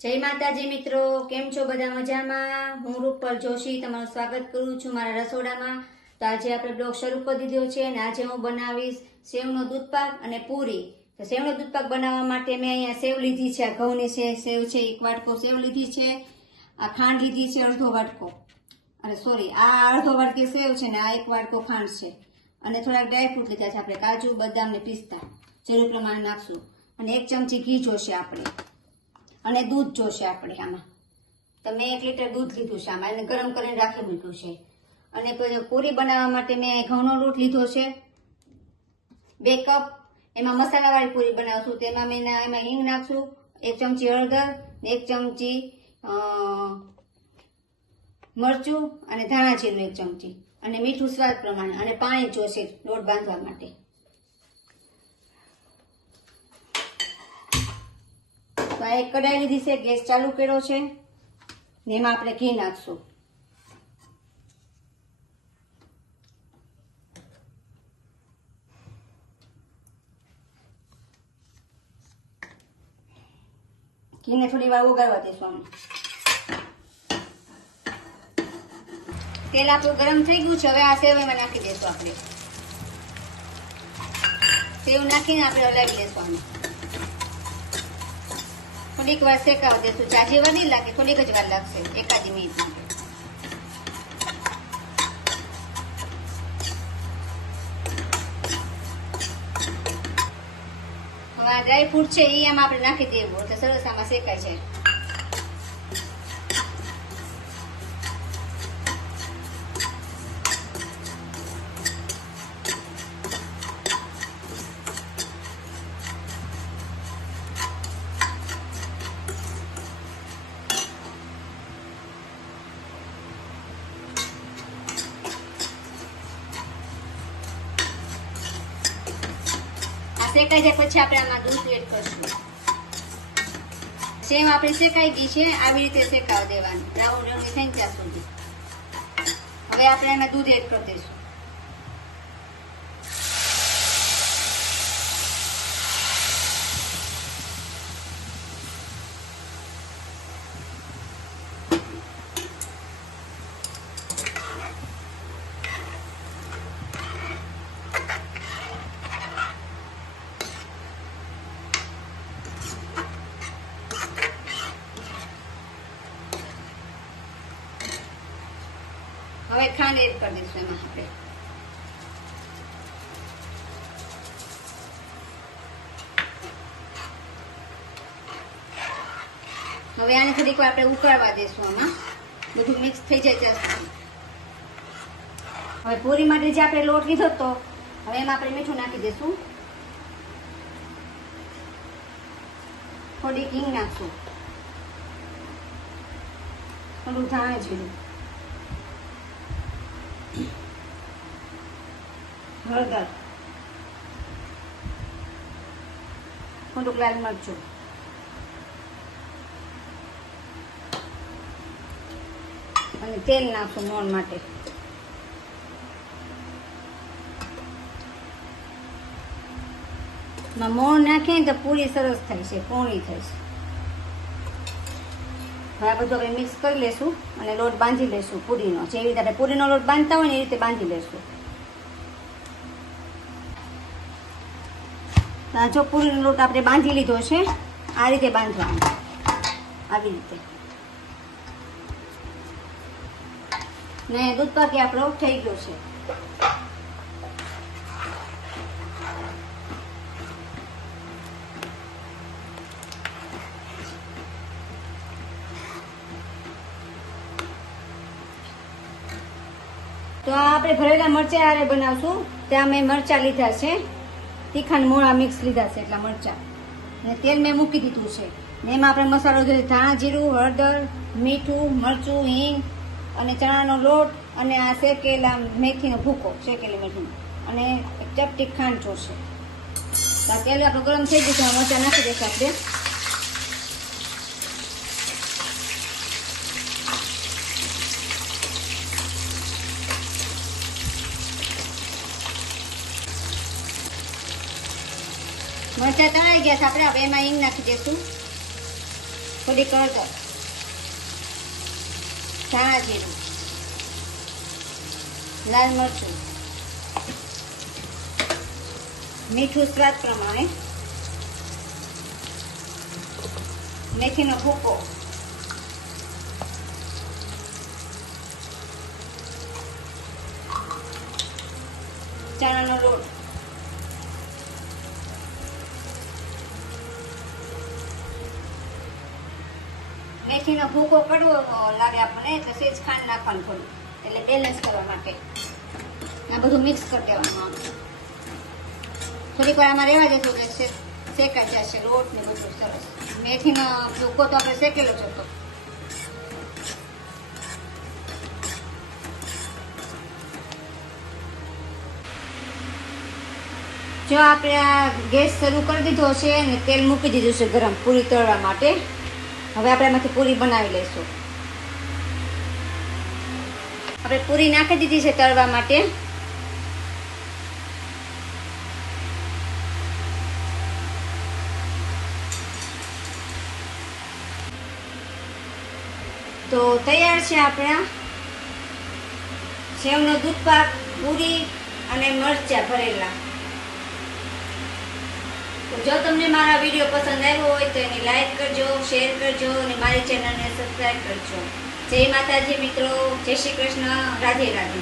जय माताजी मित्रों, केम छो बधा मजामां। हूँ रूपल जोशी तमारुं स्वागत करूं छुं मारा रसोडामां। तो आज आपणे ब्लॉग शरू कर दीधो छे अने आज हूँ बनावीश सेवनो दूधपाक अने पूरी। तो सेवनो दूधपाक बनाववा माटे मैं अहींया सेव लीधी छे। घऊनी सेव छे, 1 वाटको सेव लीधी छे। आ खांड लीधी छे अर्धो वाटको, अरे सॉरी, आ अर्धो वाटकी सेव छे ने आ 1 वाटको खांड छे। अने थोड़ा ड्रायफ्रूट लीधा छे आपणे, काजू बदाम ने पिस्ता जरूर प्रमाण नाखशुं। अने 1 चमची घी जोशे आपणे अने दूध जोशे आपणे आमां। तो मैं 1 लीटर दूध लीधुं छे आमां, गरम करीने राखी मूक्युं छे। अने पूरी बनाववा माटे मैं घऊंनो लोट लीधो छे 2 कप। एमां मसालावाળી पूरी बनावशुं, तेमां मैं एमां हींग नाखशुं, 1 चमची हळदर, 1 चमची मरचुं अने धाणा जीरुं 1 चमची अने मीठुं स्वाद प्रमाणे अने पाणी जोशे लोट बांधवा माटे। तो आ एक कढ़ाई लीधी छे, गैस चालू कर्यो छे ने एमां आपणे घी नाखशुं। घी ने थोड़ी वार उगाड़वा देशुं। आमां तेल आपणुं गरम थई गयुं छे। हवे आ सेव एमां नाखी देशुं आपणे। सेव नाखीने आपणे हलावी लेशुं। आमां थोड़ीक वार शेकावा देशुं। जाजी વાર नहीं लागे, थोड़ीक ज वार लागशे, 1 मिनिट माटे। હવે આ ડ્રાય ફ્રૂટ છે એ આમાં આપણે નાખી દેવું એટલે સરસ આમાં શેકાઈ જાય। शेकाई जाए पछी आपणे आमां दूध एड करशुं। सेव आपणी शेकाई गई छे, आवी रीते शेकावा देवानी ब्राउन रंगनी थईने त्यां सुधी। हवे आपणे आमां दूध एड करी दईशुं। હવે ખાંડ એડ કરી દઈશું એમાં આપણે। હવે આને થોડીક વાર આપણે ઉકળવા દેશું। આમાં બધું મિક્સ થઈ જાય ત્યાં સુધી। હવે પૂરી માટે જે આપણે લોટ લીધો તો હવે એમાં આપણે મીઠું નાખી દઈશું, થોડીક હિંગ નાખશું, થોડું ધાણા જીરું, हळदर, થોડુંક લાલ મરચું અને તેલ નાખશું મોણ માટે। મોણ નાખીએ તો પૂરી સરસ થાય છે, પોણી થાય છે। હવે આ બધું આપણે મિક્સ કરી લેશું અને લોટ બાંધી લેશું પૂરીનો। જેવી રીતે આપણે પૂરીનો લોટ બાંધતા હોય ને એ રીતે બાંધી લેશું। जो पूरी लोट आपणे बांधी लीधो छे आ रीते बांधवानो, आवी रीते ने दूधपाक आपणो थई गयो छे। तो आपणे भरेला मरचा हारे बनावशुं। त्यां मैं मरचा लीधा छे, तीखा मोड़ा मिक्स लीधा छे એટલા મરચા ને તેલ મેં મૂકી દીધું છે ને એમાં આપણે મસાલો જોઈએ ધાણા જીરું, હળદર, મીઠું, મરચું, હિંગ અને ચણાનો લોટ અને આ શેકેલા મેથીનો ભૂકો, શેકેલી મેથીનો અને એક ચપટી ખાંડ જોશે। તો આ તેલ આપણું ગરમ થઈ ગયું છે, મરચા નાખી દઈશું આપણે। मरचा तळाई गया। આપણે હવે એમાં હિંગ નાખી દેશું। થોડીક હળદર, ધાણા જીરું, લાલ મરચું, મીઠું સ્વાદ પ્રમાણે, મેથીનો ભૂકો, ચણાનો લોટ, મેથીનો ભૂકો કડવો લાગે આપણને એટલે સેજ ખાંડ નાખવાનું થોડું, એટલે બેલેન્સ કરવા માટે આ બધું મિક્સ કરી દેવાનું. થોડીક વાર આમાં રહેવા દેશું એટલે શેકાઈ જશે લોટ ને બધું સરસ. મેથીનો ભૂકો તો આપણે શેકેલો જ હતો. જો આપણે આ ગેસ શરૂ કરી દીધો છે અને તેલ મૂકી દીધું છે ગરમ પૂરી તળવા માટે. હવે આપણે એમાંથી પૂરી બનાવી લઈશું. આપણે પૂરી નાખી દીધી છે તળવા માટે. તો તૈયાર છે આપણા સેવનો દૂધપાક, પૂરી અને મરચાં ભરેલા. તો જો તમને મારા વિડીયો પસંદ આવ્યો હોય તો એની લાઈક કરજો, શેર કરજો અને મારી ચેનલને સબસ્ક્રાઈબ કરજો. જય માતાજી મિત્રો, જય શ્રી કૃષ્ણ, રાધે રાધે.